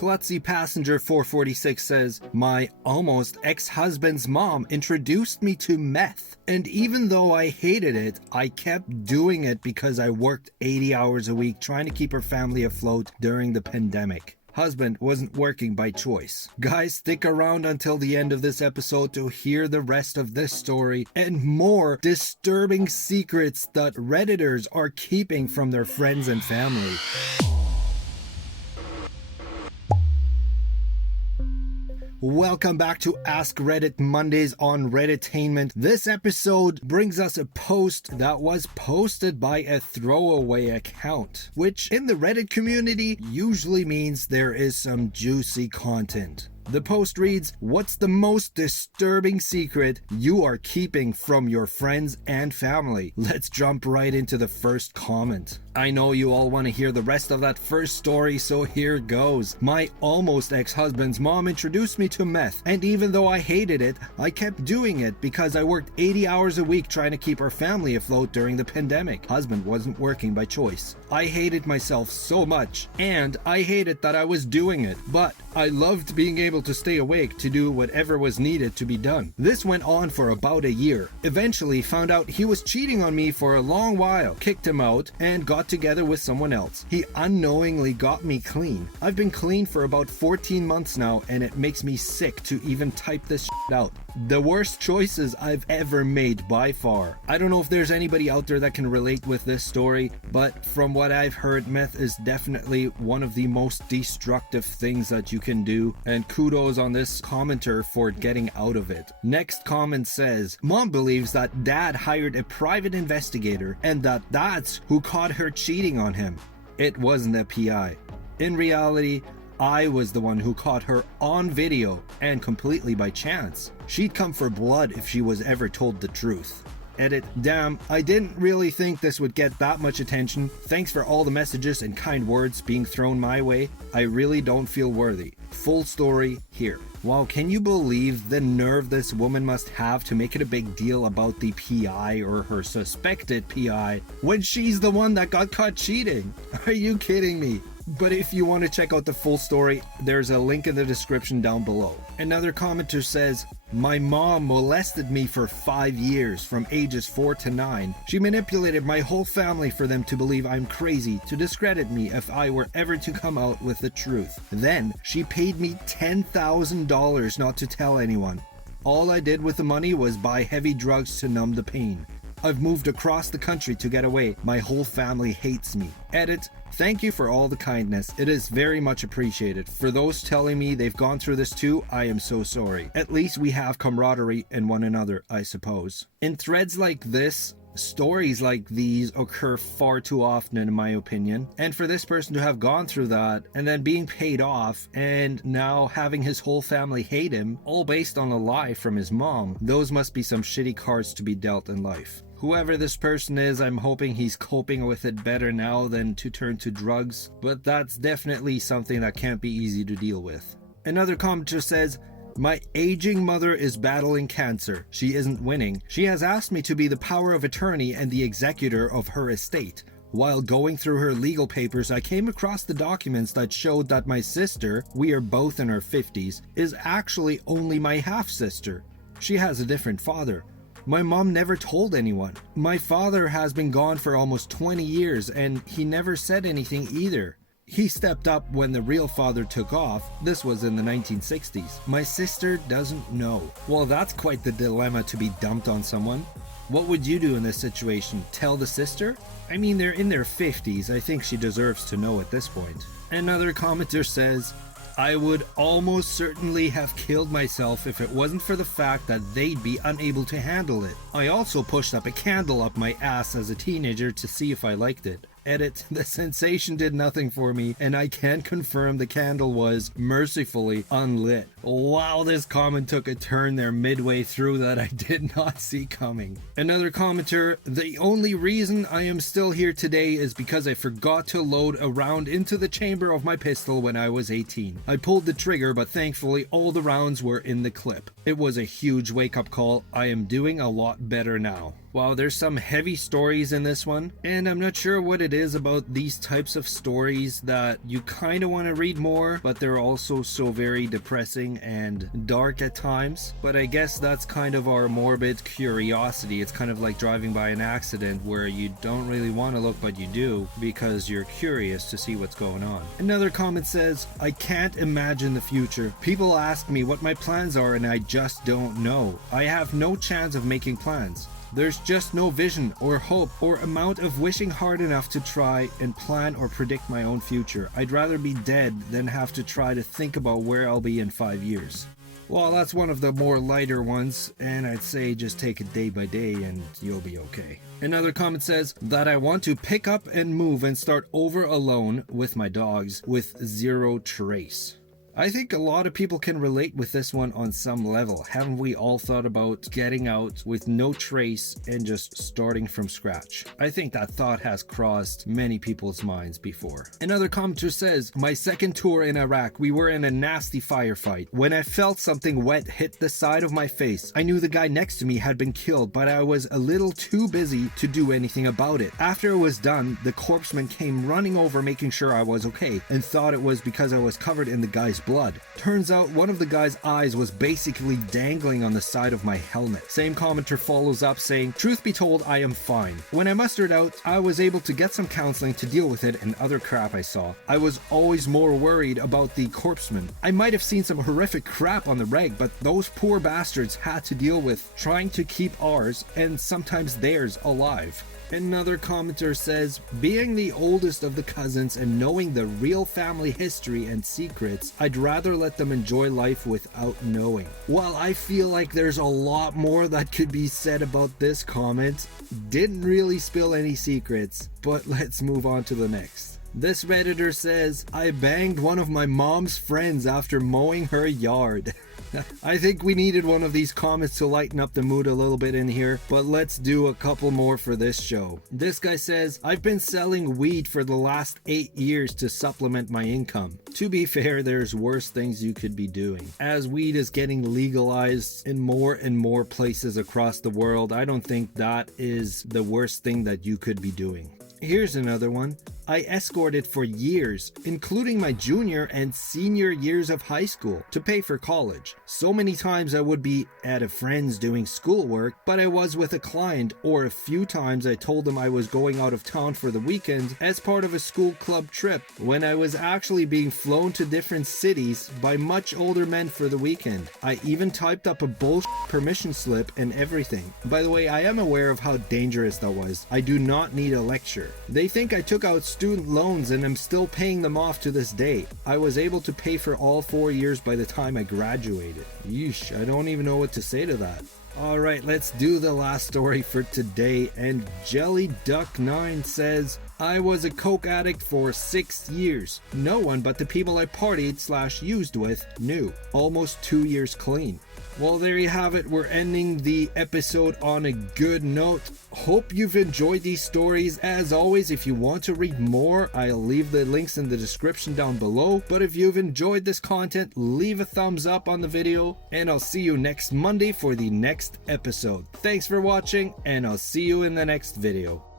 Klutzy Passenger 446 says, my almost ex-husband's mom introduced me to meth, and even though I hated it, I kept doing it because I worked 80 hours a week trying to keep her family afloat during the pandemic. Husband wasn't working by choice. Guys, stick around until the end of this episode to hear the rest of this story and more disturbing secrets that Redditors are keeping from their friends and family. Welcome back to Ask Reddit Mondays on Redditainment. This episode brings us a post that was posted by a throwaway account, which in the Reddit community usually means there is some juicy content. The post reads, what's the most disturbing secret you are keeping from your friends and family? Let's jump right into the first comment. I know you all want to hear the rest of that first story, so here goes. My almost ex-husband's mom introduced me to meth, and even though I hated it, I kept doing it because I worked 80 hours a week trying to keep our family afloat during the pandemic. Husband wasn't working by choice. I hated myself so much, and I hated that I was doing it, but I loved being able to stay awake to do whatever was needed to be done. This went on for about a year. Eventually found out he was cheating on me for a long while, kicked him out, and got together with someone else. He unknowingly got me clean. I've been clean for about 14 months now, and it makes me sick to even type this shit out. The worst choices I've ever made by far. I don't know if there's anybody out there that can relate with this story, but from what I've heard, meth is definitely one of the most destructive things that you can do, and kudos on this commenter for getting out of it. Next comment says, mom believes that dad hired a private investigator and that that's who caught her cheating on him. It wasn't a PI. In reality, I was the one who caught her on video and completely by chance. She'd come for blood if she was ever told the truth. Edit, damn, I didn't really think this would get that much attention. Thanks for all the messages and kind words being thrown my way. I really don't feel worthy. Full story here. Wow, can you believe the nerve this woman must have to make it a big deal about the PI or her suspected PI when she's the one that got caught cheating? Are you kidding me? But if you want to check out the full story, there's a link in the description down below. Another commenter says, my mom molested me for 5 years from ages 4 to 9. She manipulated my whole family for them to believe I'm crazy, to discredit me if I were ever to come out with the truth. Then she paid me $10,000 not to tell anyone. All I did with the money was buy heavy drugs to numb the pain. I've moved across the country to get away. My whole family hates me. Edit, thank you for all the kindness. It is very much appreciated. For those telling me they've gone through this too, I am so sorry. At least we have camaraderie in one another, I suppose. In threads like this, stories like these occur far too often in my opinion, and for this person to have gone through that and then being paid off and now having his whole family hate him, all based on a lie from his mom, those must be some shitty cards to be dealt in life. Whoever this person is, I'm hoping he's coping with it better now than to turn to drugs, but that's definitely something that can't be easy to deal with. Another commenter says, my aging mother is battling cancer. She isn't winning. She has asked me to be the power of attorney and the executor of her estate. While going through her legal papers, I came across the documents that showed that my sister, we are both in our 50s, is actually only my half-sister. She has a different father. My mom never told anyone. My father has been gone for almost 20 years and he never said anything either. He stepped up when the real father took off. This was in the 1960s. My sister doesn't know. Well, that's quite the dilemma to be dumped on someone. What would you do in this situation? Tell the sister? I mean, they're in their 50s. I think she deserves to know at this point. Another commenter says, I would almost certainly have killed myself if it wasn't for the fact that they'd be unable to handle it. I also pushed up a candle up my ass as a teenager to see if I liked it. Edit, the sensation did nothing for me, and I can confirm the candle was mercifully unlit. Wow, this comment took a turn there midway through that I did not see coming. Another commenter, the only reason I am still here today is because I forgot to load a round into the chamber of my pistol when I was 18. I pulled the trigger, but thankfully all the rounds were in the clip. It was a huge wake-up call. I am doing a lot better now. Wow, there's some heavy stories in this one, and I'm not sure what it is about these types of stories that you kind of want to read more, but they're also so very depressing and dark at times. But I guess that's kind of our morbid curiosity. It's kind of like driving by an accident where you don't really want to look, but you do because you're curious to see what's going on. Another comment says, I can't imagine the future. People ask me what my plans are and I just don't know. I have no chance of making plans. There's just no vision or hope or amount of wishing hard enough to try and plan or predict my own future. I'd rather be dead than have to try to think about where I'll be in 5 years. Well, that's one of the more lighter ones, and I'd say just take it day by day and you'll be okay. Another comment says that I want to pick up and move and start over alone with my dogs with zero trace. I think a lot of people can relate with this one on some level. Haven't we all thought about getting out with no trace and just starting from scratch? I think that thought has crossed many people's minds before. Another commenter says, my second tour in Iraq, we were in a nasty firefight. When I felt something wet hit the side of my face, I knew the guy next to me had been killed, but I was a little too busy to do anything about it. After it was done, the corpseman came running over making sure I was okay and thought it was because I was covered in the guy's blood. Turns out one of the guy's eyes was basically dangling on the side of my helmet. Same commenter follows up saying, truth be told, I am fine. When I mustered out, I was able to get some counseling to deal with it and other crap I saw. I was always more worried about the corpseman. I might have seen some horrific crap on the reg, but those poor bastards had to deal with trying to keep ours and sometimes theirs alive. Another commenter says, being the oldest of the cousins and knowing the real family history and secrets, I'd rather let them enjoy life without knowing. While I feel like there's a lot more that could be said about this comment, didn't really spill any secrets, but let's move on to the next. This Redditor says, I banged one of my mom's friends after mowing her yard. I think we needed one of these comments to lighten up the mood a little bit in here, but let's do a couple more for this show. This guy says, I've been selling weed for the last 8 years to supplement my income. To be fair, there's worse things you could be doing. As weed is getting legalized in more and more places across the world, I don't think that is the worst thing that you could be doing. Here's another one. I escorted for years, including my junior and senior years of high school, to pay for college. So many times I would be at a friend's doing schoolwork, but I was with a client, or a few times I told them I was going out of town for the weekend as part of a school club trip, when I was actually being flown to different cities by much older men for the weekend. I even typed up a bullshit permission slip and everything. By the way, I am aware of how dangerous that was. I do not need a lecture. They think I took out student loans and I'm still paying them off to this day. I was able to pay for all 4 years by the time I graduated. Yeesh, I don't even know what to say to that. Alright, let's do the last story for today, and Jelly Duck 9 says, I was a coke addict for 6 years. No one but the people I partied/used with knew. Almost 2 years clean. Well, there you have it. We're ending the episode on a good note. Hope you've enjoyed these stories. As always, if you want to read more, I'll leave the links in the description down below. But if you've enjoyed this content, leave a thumbs up on the video, and I'll see you next Monday for the next episode. Thanks for watching, and I'll see you in the next video.